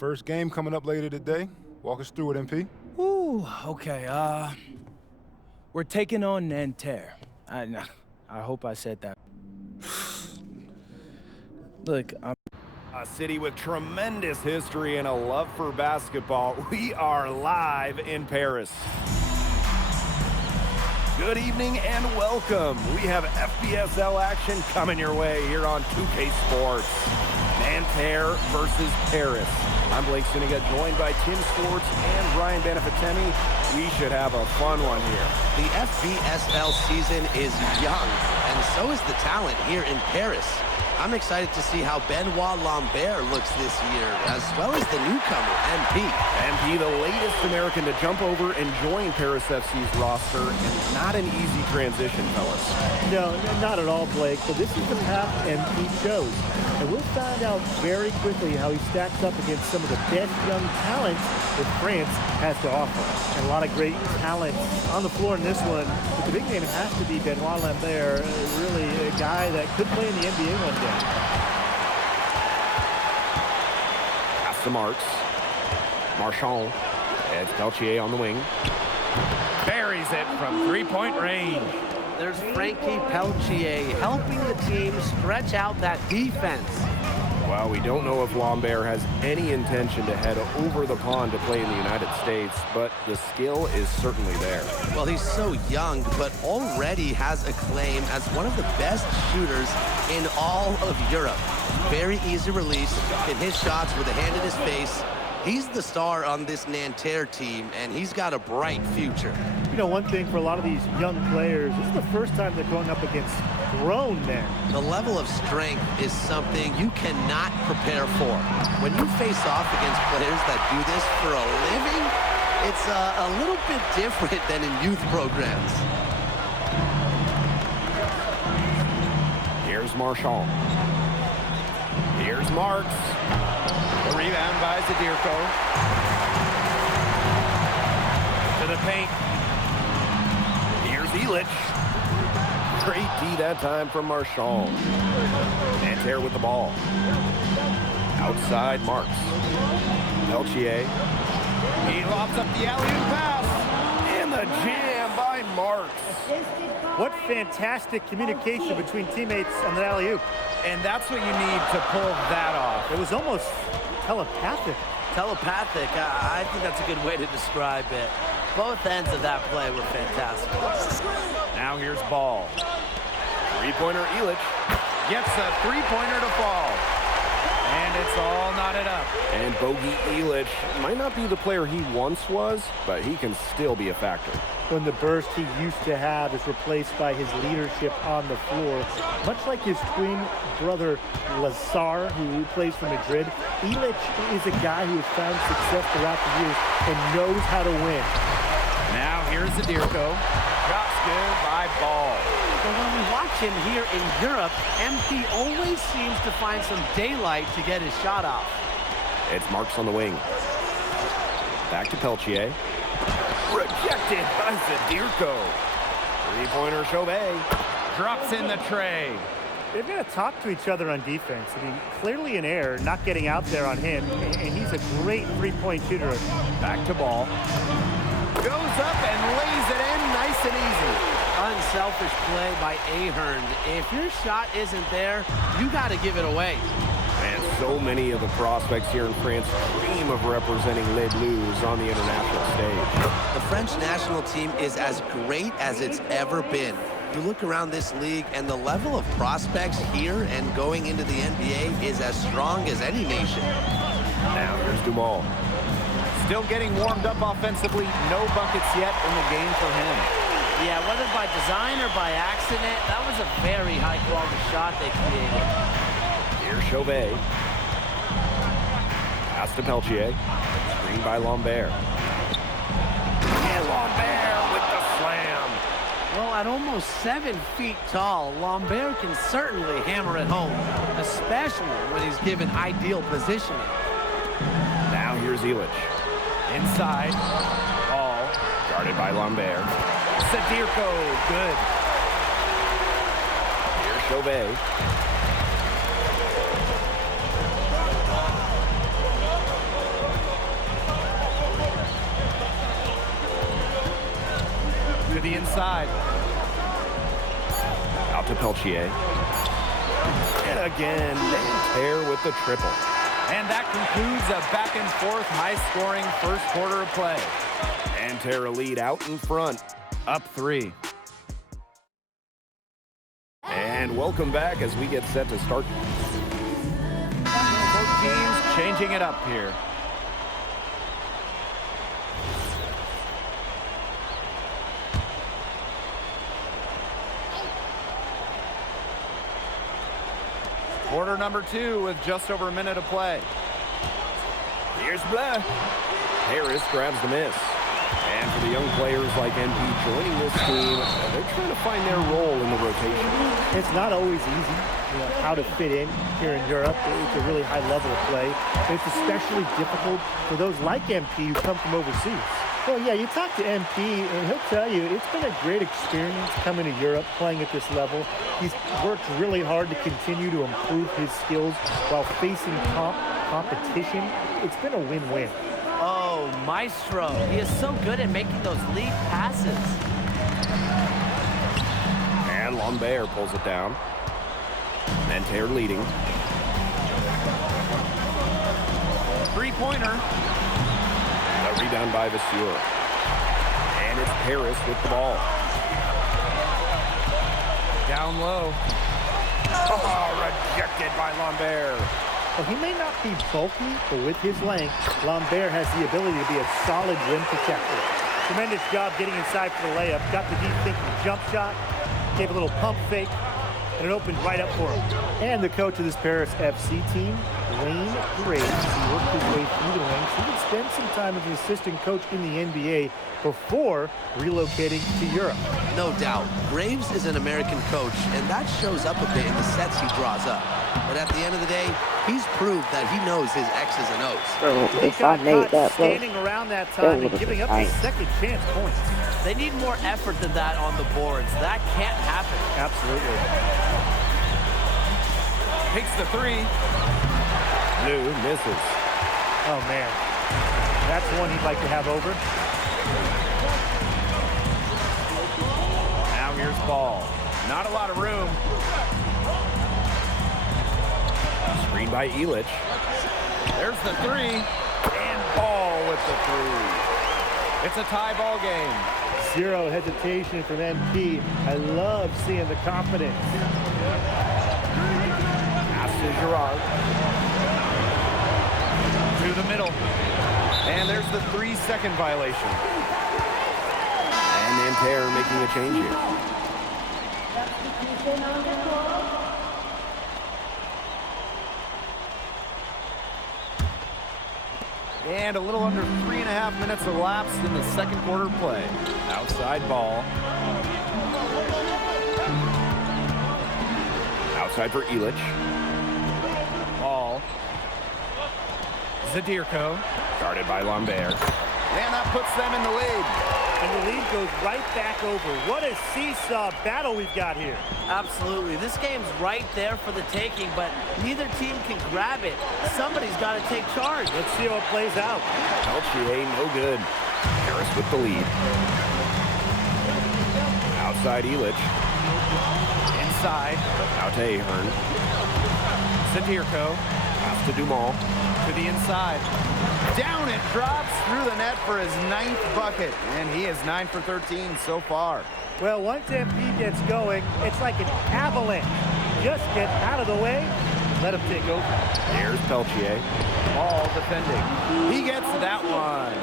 First game coming up later today. Walk us through it, MP. Ooh, okay, we're taking on Nanterre. I hope I said that. Look, I'm... A city with tremendous history and a love for basketball. We are live in Paris. Good evening and welcome. We have FBSL action coming your way here on 2K Sports. Nanterre versus Paris. I'm Blake Suniga, joined by Tim Sports and Brian Benefitemi. We should have a fun one here. The FBSL season is young, and so is the talent here in Paris. I'm excited to see how Benoit Lambert looks this year, as well as the newcomer, MP. MP, the latest American to jump over and join Paris FC's roster, and not an easy transition, fellas. No, not at all, Blake, but this is the path MP chose. And we'll find out very quickly how he stacks up against some of the best young talent that France has to offer. And a lot of great talent on the floor in this one. But the big name has to be Benoit Lambert, really a guy that could play in the NBA one day. Pass to Marks. Marchand. It's Peltier on the wing. Buries it from three-point range. There's Frankie Peltier helping the team stretch out that defense. Well, we don't know if Lambert has any intention to head over the pond to play in the United States, but the skill is certainly there. Well, he's so young, but already has a claim as one of the best shooters in all of Europe. Very easy release, can hit shots with a hand in his face. He's the star on this Nanterre team, and he's got a bright future. You know, one thing for a lot of these young players, this is the first time they're going up against grown men. The level of strength is something you cannot prepare for. When you face off against players that do this for a living, it's a little bit different than in youth programs. Here's Marchand. Here's Marks. The rebound by Zadirko. To the paint. Here's Illich. Great D that time from Marchand. Nanterre with the ball. Outside Marks. Peltier. He lobs up the alley-oop pass. And the jam by Marks. What fantastic communication between teammates on the alley-oop. And that's what you need to pull that off. It was almost telepathic. Telepathic, I think that's a good way to describe it. Both ends of that play were fantastic. Now here's Ball. Three-pointer Illich gets a three-pointer to fall. And it's all knotted up. And Bogey Illich might not be the player he once was, but he can still be a factor. When the burst he used to have is replaced by his leadership on the floor. Much like his twin brother Lazar, who plays for Madrid, Illich is a guy who has found success throughout the years and knows how to win. Now here's Zadirko. Drops good by Ball. But when we watch him here in Europe, MP always seems to find some daylight to get his shot off. It's Marks on the wing. Back to Peltier. Rejected by Zadirko. Three-pointer Chauvet. Drops in the tray. They've got to talk to each other on defense. I mean, clearly an error, not getting out there on him, and he's a great three-point shooter. Back to Ball. Goes up and lays it in nice and easy. Unselfish play by Ahern. If your shot isn't there, you got to give it away. And so many of the prospects here in France dream of representing Les Bleus on the international stage. The French national team is as great as it's ever been. You look around this league, and the level of prospects here and going into the NBA is as strong as any nation. Now here's Dumal. Still getting warmed up offensively. No buckets yet in the game for him. Yeah, whether by design or by accident, that was a very high-quality shot they created. Here's Chauvet. Pass to Peltier. Screen by Lambert. And Lambert with the slam. Well, at almost 7 feet tall, Lambert can certainly hammer it home, especially when he's given ideal positioning. Now here's Illich. Inside. Ball. Guarded by Lambert. Zadirko. Good. Here's Chauvet. To the inside. Out to Peltier. And again, Nanterre with the triple. And that concludes a back-and-forth, high-scoring first quarter of play. Nanterre lead out in front, up 3. And welcome back as we get set to start. Both teams changing it up here. Quarter number 2 with just over a minute of play. Here's Bleu. Harris grabs the miss. And for the young players like NP joining this team, they're trying to find their role in the rotation. It's not always easy, how to fit in here in Europe. It's a really high level of play. It's especially difficult for those like MP who come from overseas. Well, yeah, you talk to MP, and he'll tell you it's been a great experience coming to Europe, playing at this level. He's worked really hard to continue to improve his skills while facing competition. It's been a win-win. Oh, Maestro. He is so good at making those lead passes. And Lambert pulls it down. Nanterre leading. Three-pointer. A rebound by Vasseur. And it's Paris with the ball. Down low. Oh, rejected by Lambert. Well, he may not be bulky, but with his length, Lambert has the ability to be a solid rim protector. Tremendous job getting inside for the layup. Got the deep thinking jump shot, gave a little pump fake, and it opened right up for him. And the coach of this Paris FC team, Wayne Graves, he worked his way through the ranks. He would spend some time as an assistant coach in the NBA before relocating to Europe. No doubt. Graves is an American coach, and that shows up a bit in the sets he draws up. But at the end of the day, he's proved that he knows his X's and O's. Bro, if I made that play, standing around that time and giving up his second chance points. They need more effort than that on the boards. That can't happen. Absolutely. Takes the 3. New misses. Oh, man. That's one he'd like to have over. Now here's Ball. Not a lot of room. Screen by Illich. There's the 3. And Ball with the 3. It's a tie ball game. Zero hesitation from MP. I love seeing the confidence. Pass to Girard. To the middle. And there's the 3-second violation. And Nanterre making a change here. And a little under 3.5 minutes elapsed in the second quarter play. Outside Ball. Outside for Illich. Ball. Zadirko. Guarded by Lambert. And that puts them in the lead. And the lead goes right back over. What a seesaw battle we've got here. Absolutely. This game's right there for the taking, but neither team can grab it. Somebody's got to take charge. Let's see how it plays out. Peltier, no good. Harris with the lead. Outside Illich. Inside. Out to Ahern. Zadirko. Pass to Dumont. To the inside. Down it drops through the net for his 9th bucket. And he is 9 for 13 so far. Well, once MP gets going, it's like an avalanche. Just get out of the way, let him take over. Here's Peltier. Ball defending. He gets that one.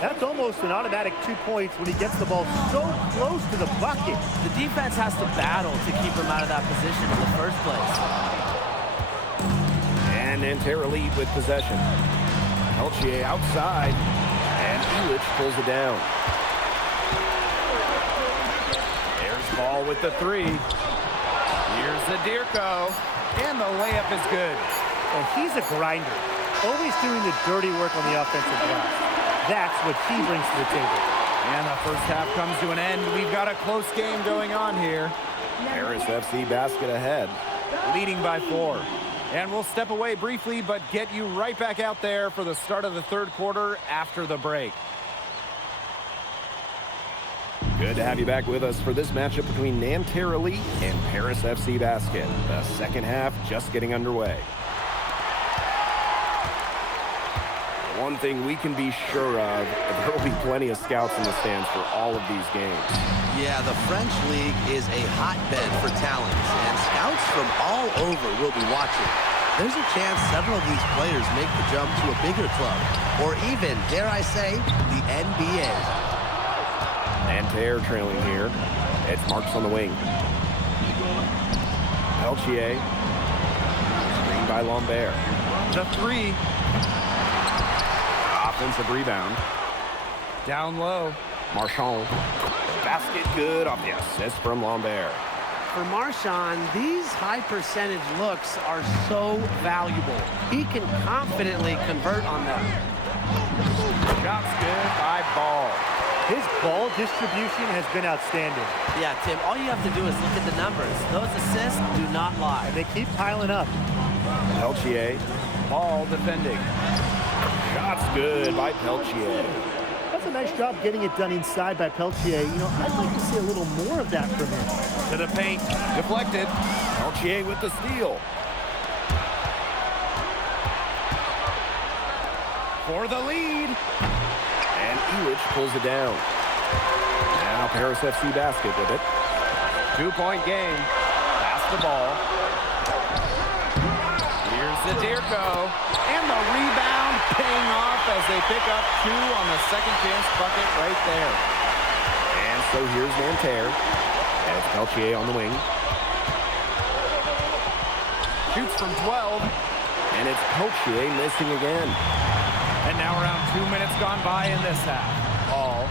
That's almost an automatic 2 points when he gets the ball so close to the bucket. The defense has to battle to keep him out of that position in the first place. And Nanterre lead with possession. Peltier outside. And Illich pulls it down. There's Ball with the 3. Here's Zadirko. And the layup is good. And he's a grinder. Always doing the dirty work on the offensive glass. That's what he brings to the table. And the first half comes to an end. We've got a close game going on here. Paris FC basket ahead. Leading by 4. And we'll step away briefly, but get you right back out there for the start of the third quarter after the break. Good Good to have you back with us for this matchup between Nanterre Elite and Paris FC Basket. The second half just getting underway. One thing we can be sure of, there will be plenty of scouts in the stands for all of these games. Yeah, the French league is a hotbed for talent, and scouts from all over will be watching. There's a chance several of these players make the jump to a bigger club, or even, dare I say, the NBA. Nanterre trailing here. It's Marks on the wing. Peltier. Screen by Lambert. The three. Offensive rebound. Down low. Marchand. Basket good off the assist from Lambert. For Marchand, these high percentage looks are so valuable. He can confidently convert on them. Shots good by Ball. His ball distribution has been outstanding. Yeah, Tim, all you have to do is look at the numbers. Those assists do not lie. And they keep piling up. Peltier. Ball defending. Shots good by Peltier. That's a nice job getting it done inside by Peltier. You know, I'd like to see a little more of that from him. To the paint. Deflected. Peltier with the steal. For the lead. And Elich pulls it down. Now Paris FC Basket with it. 2-point game. Pass the ball. Here's the Dirko. And the rebound paying off as they pick up 2 on the second chance bucket right there. And so here's Nanterre. And it's Peltier on the wing. Shoots from 12. And it's Peltier missing again. And now around 2 minutes gone by in this half. Ball.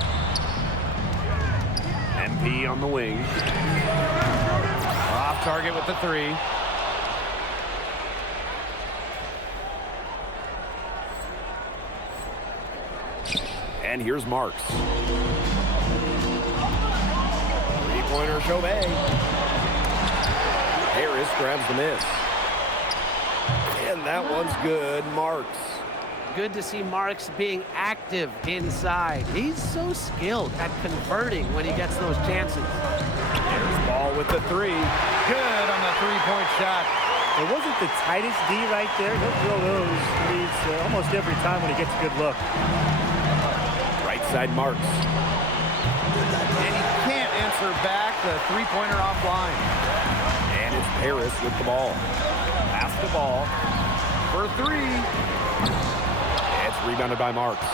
MP on the wing. Off target with the 3. And here's Marks. Three-pointer Chauvet. Harris grabs the miss. And that one's good. Marks. Good to see Marks being active inside. He's so skilled at converting when he gets those chances. There's Ball with the 3. Good on the 3-point shot. It wasn't the tightest D right there. He'll drill those threes almost every time when he gets a good look. Right side Marks. And he can't answer back the 3-pointer offline. And it's Paris with the ball. Pass the ball. For 3. It's rebounded by Marks.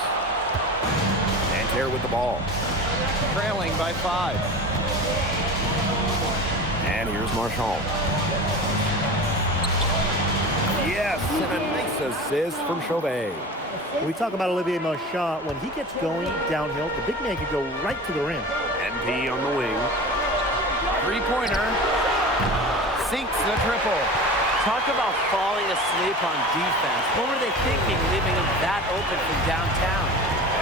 Nanterre with the ball. Trailing by 5. And here's Marchand. Yes, and a nice assist from Chauvet. When we talk about Olivier Marchand, when he gets going downhill, the big man can go right to the rim. MP on the wing. 3-pointer. Sinks the triple. Talk about falling asleep on defense. What were they thinking, leaving him that open from downtown?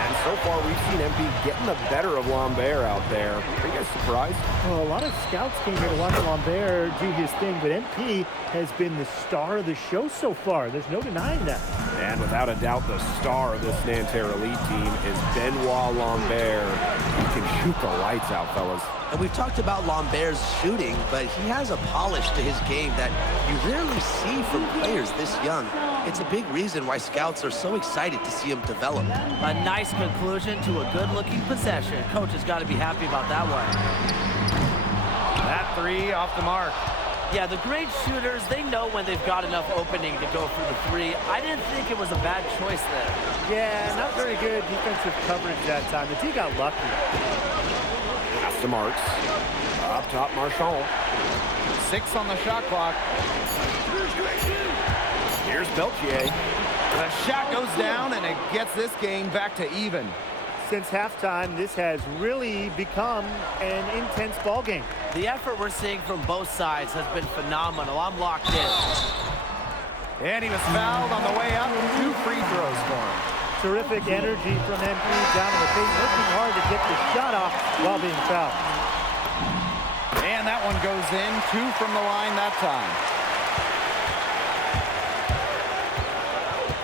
And so far, we've seen MP getting the better of Lambert out there. Are you guys surprised? Well, a lot of scouts came here to watch Lambert do his thing, but MP has been the star of the show so far. There's no denying that. And without a doubt, the star of this Nanterre Elite team is Benoit Lambert. He can shoot the lights out, fellas. And we've talked about Lambert's shooting, but he has a polish to his game that you rarely see from players this young. It's a big reason why scouts are so excited to see him develop. A nice conclusion to a good-looking possession. Coach has got to be happy about that one. That 3 off the mark. Yeah, the great shooters, they know when they've got enough opening to go for the 3. I didn't think it was a bad choice there. Yeah, not very good defensive coverage that time. The D got lucky. Pass to Marks. Up top, Marchand. 6 on the shot clock. Here's Peltier. The shot goes down, and it gets this game back to even. Since halftime, this has really become an intense ball game. The effort we're seeing from both sides has been phenomenal. I'm locked in. And he was fouled on the way up. 2 free throws for him. Terrific energy from MP down in the paint, working hard to get the shot off while being fouled. And that one goes in. 2 from the line that time.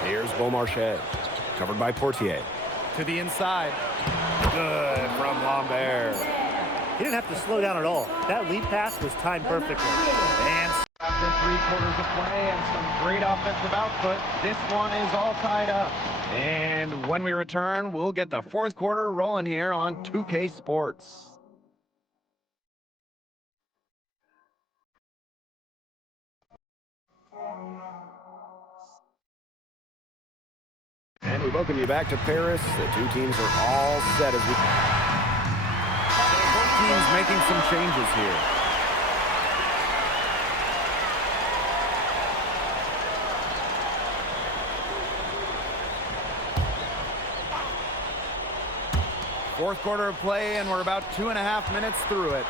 Here's Beaumarchais. Covered by Portier. To the inside. Good from Lambert. He didn't have to slow down at all. That lead pass was timed perfectly. And after 3 quarters of play and some great offensive output, this one is all tied up. And when we return, we'll get the 4th quarter rolling here on 2K Sports. And we welcome you back to Paris. The two teams are all set as we... both teams making some changes here. Fourth quarter of play, and we're about 2.5 minutes through it.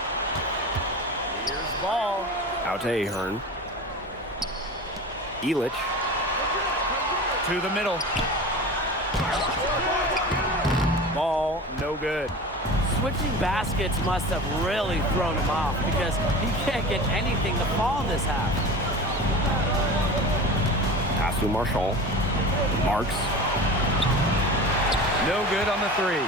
Here's ball. Out to Ahern. Elich. To the middle. Ball, no good. Switching baskets must have really thrown him off because he can't get anything to fall in this half. Pass to Marchand. Marks. No good on the 3.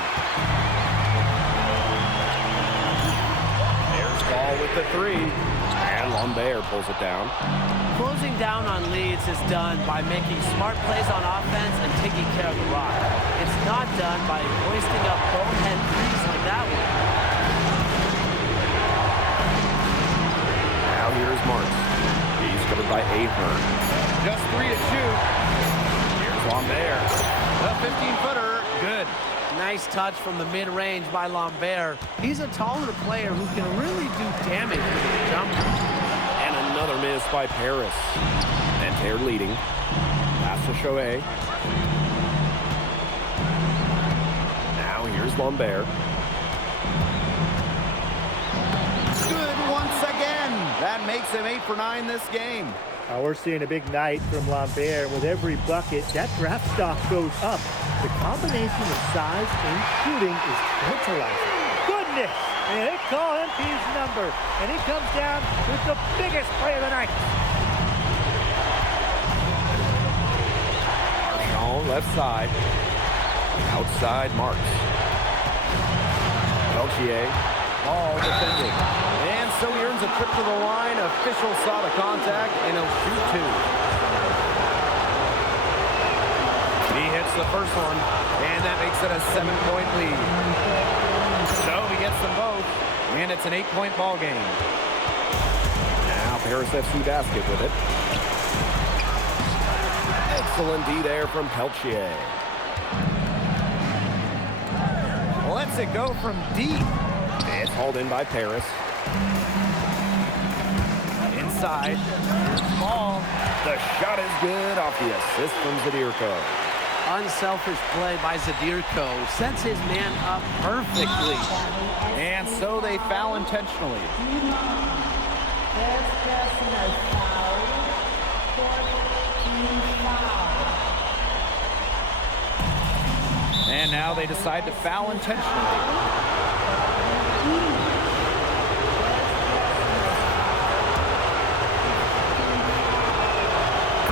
There's ball with the 3. And Lambert pulls it down. Closing down on leads is done by making smart plays on offense and taking care of the rock. It's not done by hoisting up bonehead threes like that one. Now here's Marks. He's covered by Ahern. Just 3 to shoot. Here's Lambert. The 15-footer, good. Nice touch from the mid-range by Lambert. He's a taller player who can really do damage with his jumper. And another miss by Paris. Nanterre leading. Pass to Chauvet. Now here's Lambert. Good once again. That makes him 8 for 9 this game. We're seeing a big night from Lambert. With every bucket, that draft stock goes up. The combination of size and shooting is tantalizing. Goodness! And they call MP's number, and he comes down with the biggest play of the night. Marchand left side. Outside Marks. Peltier. Ball defended. And so he earns a trip to the line. Official saw the contact, and he'll shoot 2. He hits the first one, and that makes it a 7-point lead. So he gets them both, and it's an 8-point ball game. Now Paris FC basket with it. Excellent D there from Peltier. Lets it go from deep. It's hauled in by Paris. Inside. Ball. The shot is good off the assist from Zadirko. Unselfish play by Zadirko. Sets his man up perfectly. And so they foul intentionally. And now they decide to foul intentionally.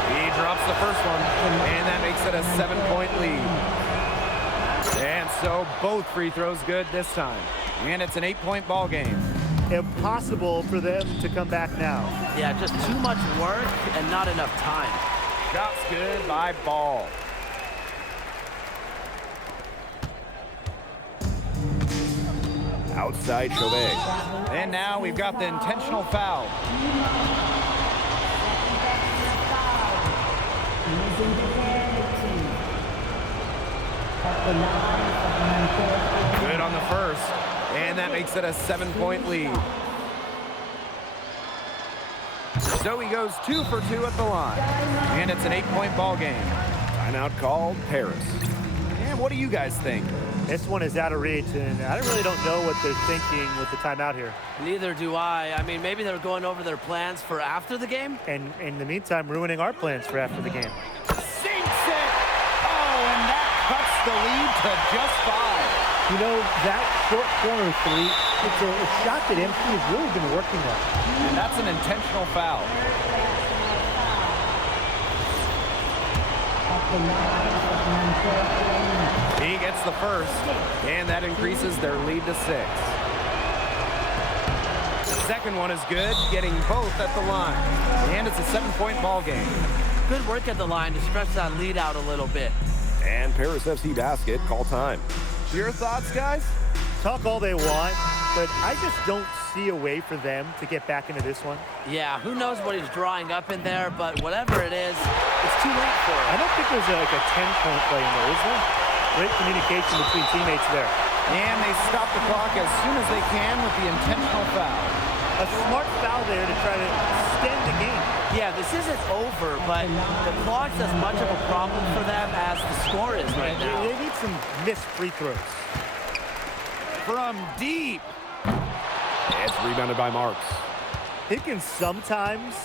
He drops the first one, and that makes it a 7-point lead. And so both free throws good this time. And it's an 8-point ball game. Impossible for them to come back now. Yeah, just too much work and not enough time. Shots good by Ball. Outside Chauvet. And now we've got the intentional foul. Good on the first, and that makes it a 7-point lead. So he goes 2 for 2 at the line, and it's an 8-point ball game. Timeout called, Paris. And what do you guys think? This one is out of reach, and I really don't know what they're thinking with the timeout here. Neither do I. I mean, maybe they're going over their plans for after the game. And in the meantime, ruining our plans for after the game. Sinks it! Oh, and that cuts the lead to just 5. You know, that short corner three, it's a shot that MP has really been working on. And that's an intentional foul. He gets the first, and that increases their lead to 6. second one is good, getting both at the line. And it's a 7-point ball game. Good work at the line to stretch that lead out a little bit. And Paris FC basket, call time. Your thoughts, guys? Talk all they want, but I just don't see a way for them to get back into this one. Yeah, who knows what he's drawing up in there, but whatever it is, it's too late for I him. don't think there's like a 10-point play in there, is there? Great communication between teammates there. And they stop the clock as soon as they can with the intentional foul. A smart foul there to try to extend the game. Yeah, this isn't over, but the clock's as much of a problem for them as the score is right now. They need some missed free throws. From deep. It's rebounded by Marks. He can sometimes,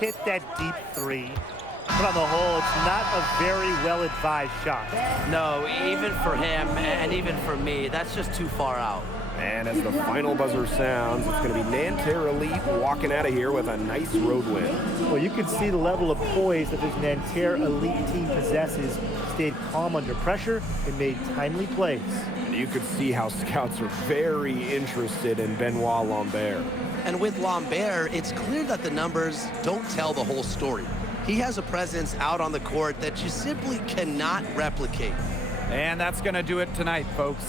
hit that deep three. But on the whole, it's not a very well-advised shot. No, even for him and even for me, that's just too far out. And as the final buzzer sounds, it's going to be Nanterre Elite walking out of here with a nice road win. Well, you can see the level of poise that this Nanterre Elite team possesses. Stayed calm under pressure and made timely plays. And you could see how scouts are very interested in Benoit Lambert. And with Lambert, it's clear that the numbers don't tell the whole story. He has a presence out on the court that you simply cannot replicate. And that's going to do it tonight, folks.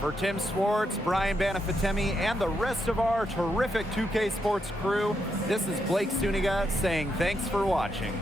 For Tim Swartz, Brian Banafitemi, and the rest of our terrific 2K Sports crew, this is Blake Suniga saying thanks for watching.